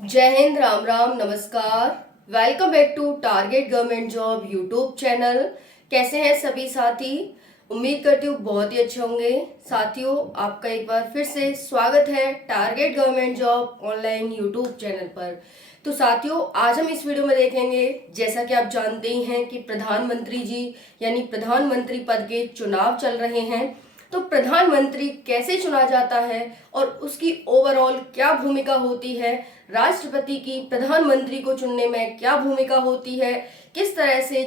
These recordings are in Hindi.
जय हिंद, राम राम, नमस्कार। Welcome back to Target Government Job YouTube channel. कैसे हैं सभी साथी? उम्मीद करती हूँ बहुत ही अच्छे होंगे। साथियों, आपका एक बार फिर से स्वागत है target Government job online YouTube channel पर। तो साथियों, आज हम इस वीडियो में देखेंगे, जैसा कि आप जानते ही हैं कि प्रधानमंत्री जी यानी प्रधानमंत्री पद के चुनाव चल रहे हैं। तो प्रधानमंत्री कैसे चुना जाता है और उसकी ओवरऑल क्या भूमिका होती है, राष्ट्रपति की प्रधानमंत्री को चुनने में क्या भूमिका होती है, किस तरह से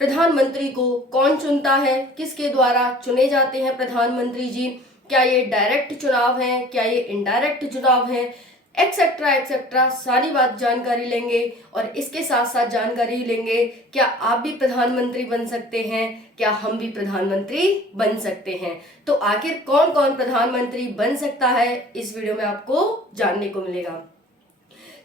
प्रधानमंत्री को कौन चुनता है, किसके द्वारा चुने जाते हैं प्रधानमंत्री जी, क्या ये डायरेक्ट चुनाव है, क्या ये इनडायरेक्ट चुनाव है, एक्सेट्रा एक्सेट्रा सारी बात जानकारी लेंगे। और इसके साथ साथ जानकारी लेंगे, क्या आप भी प्रधानमंत्री बन सकते हैं, क्या हम भी प्रधानमंत्री बन सकते हैं। तो आखिर कौन कौन प्रधानमंत्री बन सकता है, इस वीडियो में आपको जानने को मिलेगा।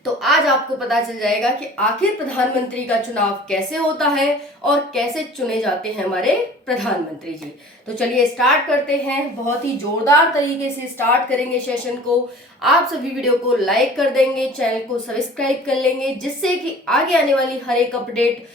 तो आज आपको पता चल जाएगा कि आखिर प्रधानमंत्री का चुनाव कैसे होता है और कैसे चुने जाते हैं हमारे प्रधानमंत्री जी। तो चलिए स्टार्ट करते हैं। बहुत ही जोरदार तरीके से स्टार्ट करेंगे सेशन को। आप सभी वीडियो को लाइक कर देंगे, चैनल को सब्सक्राइब कर लेंगे, जिससे कि आगे आने वाली हर एक अपडेट,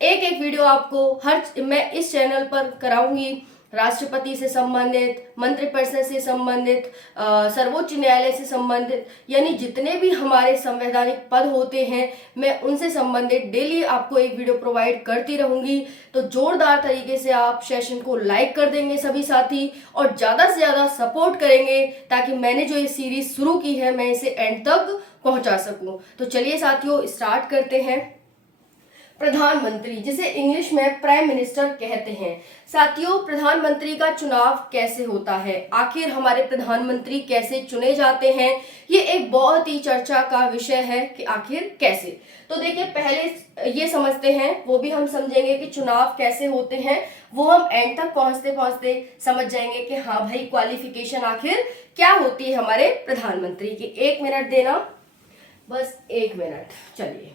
एक एक वीडियो आपको मैं इस चैनल पर कराऊंगी। राष्ट्रपति से संबंधित, मंत्रिपरिषद से संबंधित, सर्वोच्च न्यायालय से संबंधित, यानी जितने भी हमारे संवैधानिक पद होते हैं, मैं उनसे संबंधित डेली आपको एक वीडियो प्रोवाइड करती रहूंगी। तो जोरदार तरीके से आप सेशन को लाइक कर देंगे सभी साथी, और ज़्यादा से ज़्यादा सपोर्ट करेंगे, ताकि मैंने जो ये सीरीज शुरू की है मैं इसे एंड तक पहुंचा सकूं। तो चलिए साथियों, स्टार्ट करते हैं। प्रधानमंत्री, जिसे इंग्लिश में प्राइम मिनिस्टर कहते हैं। साथियों, प्रधानमंत्री का चुनाव कैसे होता है, आखिर हमारे प्रधानमंत्री कैसे चुने जाते हैं, ये एक बहुत ही चर्चा का विषय है कि आखिर कैसे। तो देखिए, पहले ये समझते हैं, वो भी हम समझेंगे कि चुनाव कैसे होते हैं। वो हम एंड तक पहुंचते पहुंचते समझ जाएंगे कि हाँ भाई, क्वालिफिकेशन आखिर क्या होती है हमारे प्रधानमंत्री की। 1 मिनट देना, बस 1 मिनट। चलिए,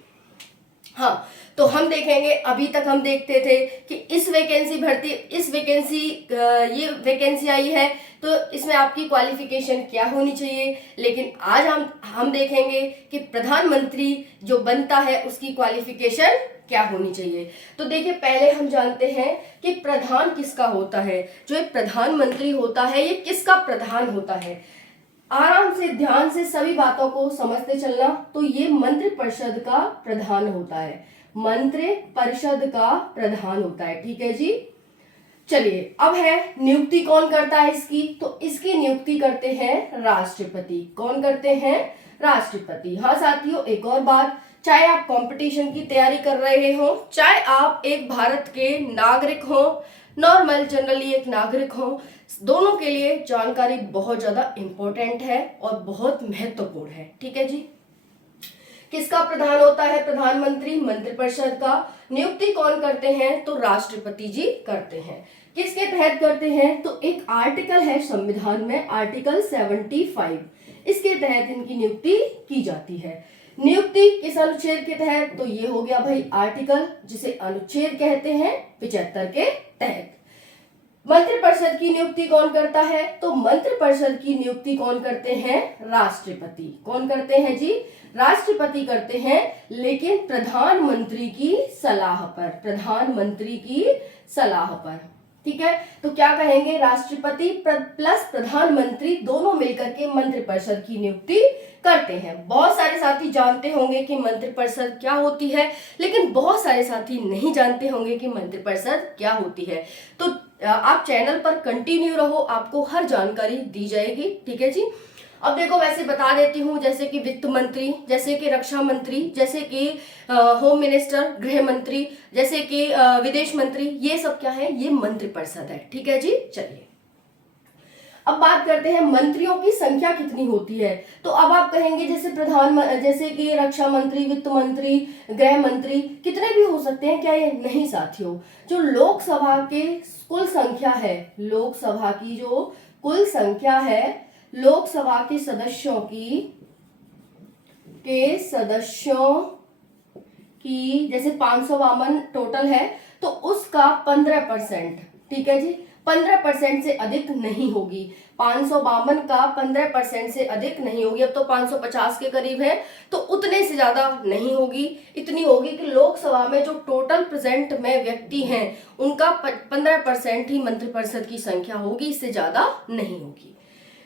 हाँ, तो हम देखेंगे, अभी तक हम देखते थे कि ये वैकेंसी आई है, तो इसमें आपकी क्वालिफिकेशन क्या होनी चाहिए। लेकिन आज हम देखेंगे कि प्रधानमंत्री जो बनता है उसकी क्वालिफिकेशन क्या होनी चाहिए। तो देखिए, पहले हम जानते हैं कि प्रधान किसका होता है। जो एक प्रधानमंत्री होता है, ये किसका प्रधान होता है। आराम से, ध्यान से सभी बातों को समझते चलना। तो ये मंत्रिपरिषद का प्रधान होता है, मंत्रिपरिषद का प्रधान होता है। ठीक है जी। चलिए, अब है नियुक्ति कौन करता है इसकी। तो इसकी नियुक्ति करते हैं राष्ट्रपति। कौन करते हैं? राष्ट्रपति। हाँ साथियों, एक और बात, चाहे आप कंपटीशन की तैयारी कर रहे हो, चाहे आप एक भारत के नागरिक हो, नॉर्मल जनरली एक नागरिक हो, दोनों के लिए जानकारी बहुत ज्यादा इंपॉर्टेंट है और बहुत महत्वपूर्ण है। ठीक है जी। किसका प्रधान होता है प्रधानमंत्री? मंत्रिपरिषद का। नियुक्ति कौन करते हैं? तो राष्ट्रपति जी करते हैं। किसके तहत करते हैं? तो एक आर्टिकल है संविधान में, आर्टिकल 75, इसके तहत इनकी नियुक्ति की जाती है। नियुक्ति किस अनुच्छेद के तहत? तो ये हो गया भाई आर्टिकल, जिसे अनुच्छेद कहते हैं 75 के तहत। मंत्रिपरिषद की नियुक्ति कौन करता है? तो मंत्रिपरिषद की नियुक्ति कौन करते हैं? राष्ट्रपति। कौन करते हैं जी? राष्ट्रपति करते हैं, लेकिन प्रधानमंत्री की सलाह पर, प्रधानमंत्री की सलाह पर। ठीक है, तो क्या कहेंगे? राष्ट्रपति प्लस प्रधानमंत्री दोनों मिलकर के मंत्रिपरिषद की नियुक्ति करते हैं। बहुत सारे साथी जानते होंगे कि मंत्रिपरिषद क्या होती है, लेकिन बहुत सारे साथी नहीं जानते होंगे कि मंत्रिपरिषद क्या होती है। तो आप चैनल पर कंटिन्यू रहो, आपको हर जानकारी दी जाएगी। ठीक है जी। अब देखो, वैसे बता देती हूँ, जैसे कि वित्त मंत्री, जैसे कि रक्षा मंत्री, जैसे कि होम मिनिस्टर, गृह मंत्री, जैसे कि विदेश मंत्री, ये सब क्या है? ये मंत्रिपरिषद है। ठीक है जी। चलिए, अब बात करते हैं मंत्रियों की संख्या कितनी होती है। तो अब आप कहेंगे जैसे कि रक्षा मंत्री, वित्त मंत्री, गृह मंत्री कितने भी हो सकते हैं क्या? ये नहीं साथियों। जो लोकसभा के कुल संख्या है, लोकसभा की जो कुल संख्या है, लोकसभा के सदस्यों की जैसे 552 टोटल है, तो उसका 15%, ठीक है जी, 15% से अधिक नहीं होगी। 552 का 15% से अधिक नहीं होगी। अब तो 550 के करीब है, तो उतने से ज्यादा नहीं होगी। इतनी होगी कि लोकसभा में जो टोटल प्रेजेंट में व्यक्ति हैं उनका 15% ही मंत्रिपरिषद की संख्या होगी, इससे ज्यादा नहीं होगी।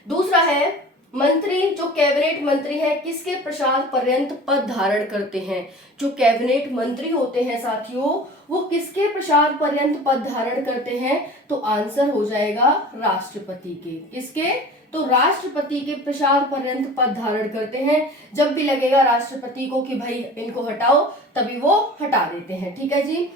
दूसरा है मंत्री, जो कैबिनेट मंत्री है किसके प्रसाद पर्यंत पद धारण करते हैं। जो कैबिनेट मंत्री होते हैं साथियों, वो किसके प्रसाद पर्यंत पद धारण करते हैं, तो आंसर हो जाएगा राष्ट्रपति के। किसके, तो राष्ट्रपति के प्रसाद पर्यंत पद धारण करते हैं। जब भी लगेगा राष्ट्रपति को कि भाई इनको हटाओ, तभी वो हटा देते हैं। ठीक है जी।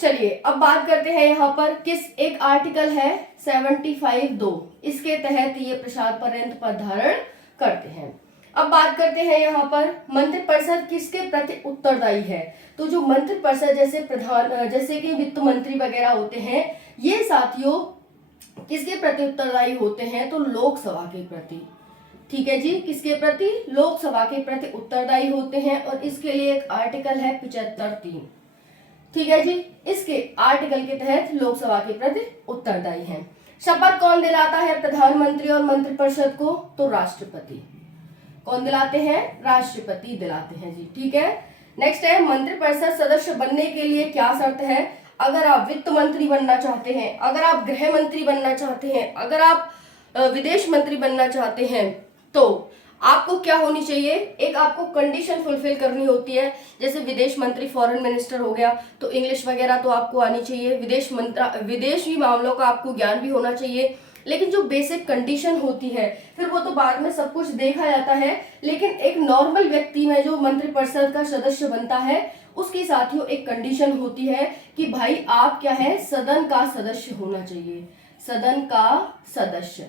चलिए अब बात करते हैं यहाँ पर किस एक आर्टिकल है 75(2), इसके तहत ये प्रसाद पर्यंत पद धारण करते हैं। अब बात करते हैं यहाँ पर मंत्रिपरिषद किसके प्रति उत्तरदायी है। तो जो मंत्रिपरिषद जैसे कि वित्त मंत्री वगैरह होते हैं, ये साथियों किसके प्रति उत्तरदायी होते हैं, तो लोकसभा के प्रति। ठीक है जी, किसके प्रति, लोकसभा के प्रति उत्तरदायी होते हैं। और इसके लिए एक आर्टिकल है 75(3). ठीक है जी, इसके आर्टिकल के तहत लोकसभा के प्रति उत्तरदायी है। शपथ कौन दिलाता है प्रधानमंत्री और मंत्रिपरिषद को, तो राष्ट्रपति। कौन दिलाते हैं, राष्ट्रपति दिलाते हैं जी। ठीक है। नेक्स्ट है मंत्रिपरिषद सदस्य बनने के लिए क्या शर्त है। अगर आप वित्त मंत्री बनना चाहते हैं, अगर आप गृह मंत्री बनना चाहते हैं, अगर आप विदेश मंत्री बनना चाहते हैं, तो आपको क्या होनी चाहिए, एक आपको कंडीशन फुलफिल करनी होती है। जैसे विदेश मंत्री फॉरेन मिनिस्टर हो गया, तो इंग्लिश वगैरह तो आपको आनी चाहिए। विदेशी मामलों का आपको ज्ञान भी होना चाहिए। लेकिन जो बेसिक कंडीशन होती है फिर वो तो बाद में सब कुछ देखा जाता है। लेकिन एक नॉर्मल व्यक्ति में जो मंत्रिपरिषद का सदस्य बनता है, उसकी साथियों एक कंडीशन होती है कि भाई आप क्या है, सदन का सदस्य होना चाहिए। सदन का सदस्य,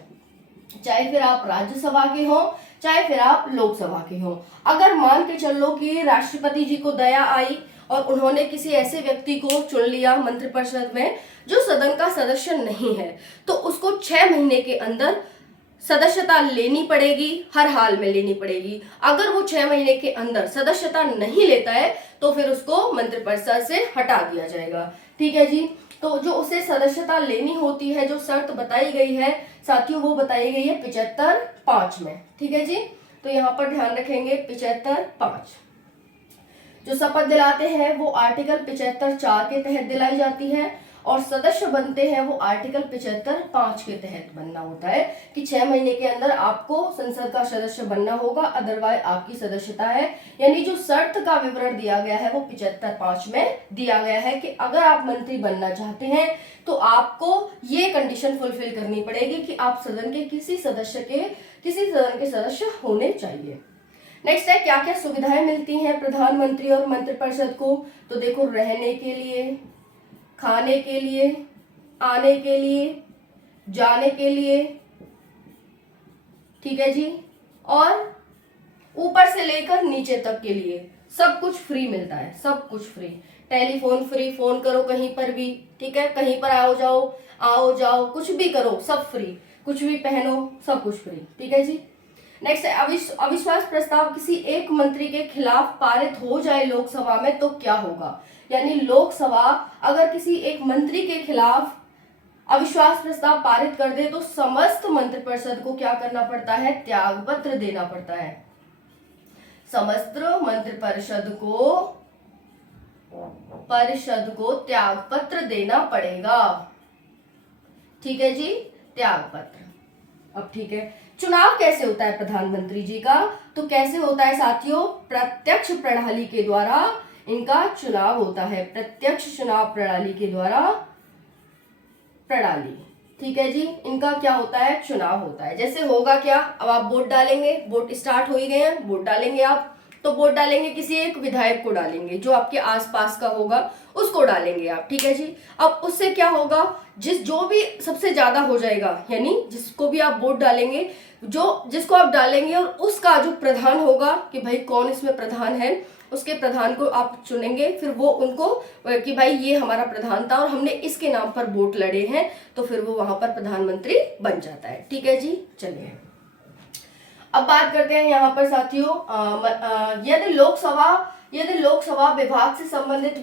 चाहे फिर आप राज्यसभा के हो, चाहे फिर आप लोकसभा के हो। अगर मान के चलो कि राष्ट्रपति जी को दया आई और उन्होंने किसी ऐसे व्यक्ति को चुन लिया मंत्रिपरिषद में जो सदन का सदस्य नहीं है, तो उसको 6 महीने के अंदर सदस्यता लेनी पड़ेगी, हर हाल में लेनी पड़ेगी। अगर वो 6 महीने के अंदर सदस्यता नहीं लेता है तो फिर उसको मंत्रिपरिषद से हटा दिया जाएगा। ठीक है जी। तो जो उसे सदस्यता लेनी होती है, जो शर्त बताई गई है साथियों, वो बताई गई है 75(5) में। ठीक है जी। तो यहाँ पर ध्यान रखेंगे 75(5). जो शपथ दिलाते हैं वो आर्टिकल 75(4) के तहत दिलाई जाती है, और सदस्य बनते हैं वो आर्टिकल 75(5) के तहत बनना होता है कि 6 महीने के अंदर आपको संसद का सदस्य बनना होगा, अदरवाइज आपकी सदस्यता है। यानी जो शर्त का विवरण दिया गया है वो 75(5) में दिया गया है कि अगर आप मंत्री बनना चाहते हैं तो आपको ये कंडीशन फुलफिल करनी पड़ेगी कि आप सदन के किसी सदन के सदस्य होने चाहिए। नेक्स्ट है क्या क्या सुविधाएं मिलती हैं प्रधानमंत्री और मंत्रिपरिषद को। तो देखो, रहने के लिए, खाने के लिए, आने के लिए, जाने के लिए, ठीक है जी, और ऊपर से लेकर नीचे तक के लिए सब कुछ फ्री मिलता है, सब कुछ फ्री। टेलीफोन फ्री, फोन करो कहीं पर भी, ठीक है, कहीं पर आओ जाओ कुछ भी करो, सब फ्री, कुछ भी पहनो सब कुछ फ्री। ठीक है जी। नेक्स्ट है अविश्वास प्रस्ताव किसी एक मंत्री के खिलाफ पारित हो जाए लोकसभा में तो क्या होगा। यानी लोकसभा अगर किसी एक मंत्री के खिलाफ अविश्वास प्रस्ताव पारित कर दे तो समस्त मंत्रिपरिषद को क्या करना पड़ता है, त्यागपत्र देना पड़ता है। समस्त मंत्रिपरिषद को त्यागपत्र देना पड़ेगा। ठीक है जी, त्यागपत्र। अब ठीक है, चुनाव कैसे होता है प्रधानमंत्री जी का, तो कैसे होता है साथियों, प्रत्यक्ष प्रणाली के द्वारा इनका चुनाव होता है। प्रत्यक्ष चुनाव प्रणाली के द्वारा प्रणाली, ठीक है जी, इनका क्या होता है, चुनाव होता है। जैसे होगा क्या, अब आप वोट डालेंगे, वोट स्टार्ट हो ही गए हैं, वोट डालेंगे आप, तो वोट डालेंगे किसी एक विधायक को डालेंगे, जो आपके आसपास का होगा उसको डालेंगे आप। ठीक है जी। अब उससे क्या होगा, जो भी सबसे ज्यादा हो जाएगा, यानी जिसको भी आप वोट डालेंगे, जिसको आप डालेंगे और उसका जो प्रधान होगा कि भाई कौन इसमें प्रधान है, उसके प्रधान को आप चुनेंगे। फिर वो उनको कि भाई ये हमारा प्रधान था और हमने इसके नाम पर वोट लड़े हैं, तो फिर वो वहां पर प्रधानमंत्री बन जाता है। ठीक है जी। चलिए अब बात करते हैं यहाँ पर साथियों, यदि लोकसभा विभाग से संबंधित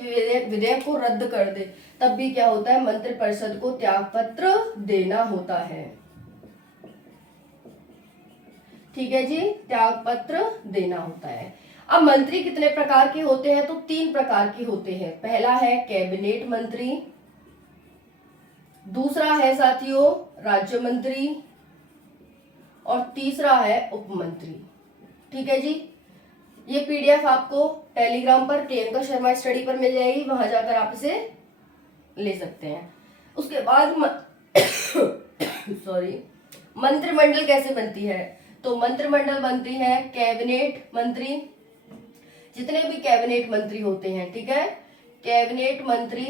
विधेयक को रद्द कर दे तब भी क्या होता है, मंत्रिपरिषद को त्यागपत्र देना होता है। ठीक है जी, त्याग पत्र देना होता है। अब मंत्री कितने प्रकार के होते हैं? तो 3 प्रकार के होते हैं। पहला है कैबिनेट मंत्री, दूसरा है साथियों राज्य मंत्री, और तीसरा है उप मंत्री। ठीक है जी, ये पीडीएफ आपको टेलीग्राम पर प्रियंका शर्मा स्टडी पर मिल जाएगी, वहां जाकर आप इसे ले सकते हैं। उसके बाद सॉरी, मंत्रिमंडल कैसे बनती है? तो मंत्रिमंडल बनती है कैबिनेट मंत्री, जितने भी कैबिनेट मंत्री होते हैं, ठीक है, कैबिनेट मंत्री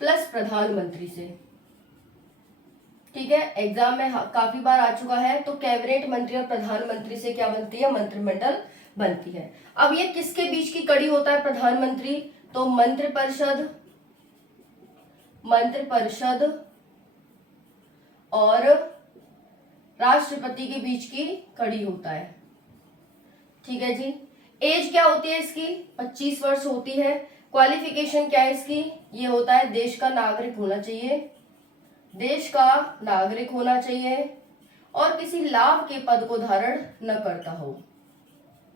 प्लस प्रधानमंत्री से। ठीक है, एग्जाम में काफी बार आ चुका है। तो कैबिनेट मंत्री और प्रधानमंत्री से क्या बनती है? मंत्रिमंडल बनती है। अब ये किसके बीच की कड़ी होता है प्रधानमंत्री? तो मंत्रिपरिषद और राष्ट्रपति के बीच की कड़ी होता है। ठीक है जी, एज क्या होती है इसकी? 25 वर्ष होती है। क्वालिफिकेशन क्या है इसकी? ये होता है देश का नागरिक होना चाहिए, देश का नागरिक होना चाहिए, और किसी लाभ के पद को धारण न करता हो,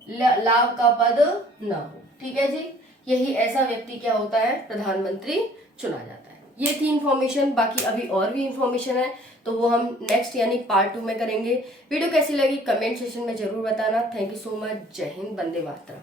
लाभ का पद न हो। ठीक है जी, यही ऐसा व्यक्ति क्या होता है? प्रधानमंत्री चुना जाता है। ये थी इंफॉर्मेशन, बाकी अभी और भी इंफॉर्मेशन है तो वो हम नेक्स्ट यानी पार्ट 2 में करेंगे। वीडियो कैसी लगी कमेंट सेक्शन में जरूर बताना। Thank you so much. जय हिंद, वंदे मातरम।